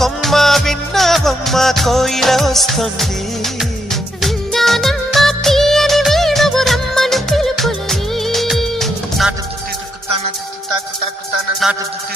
కొమ్మ విన్నావమ్మ కోయిల వస్తుంది. విన్నానమ్మ తీయని వేణువు రమ్మను పిలుపులని. నాటు దుత్తి దుక్కుతాన దుత్తి తాకు తాకుతాన నాటు దుత్తి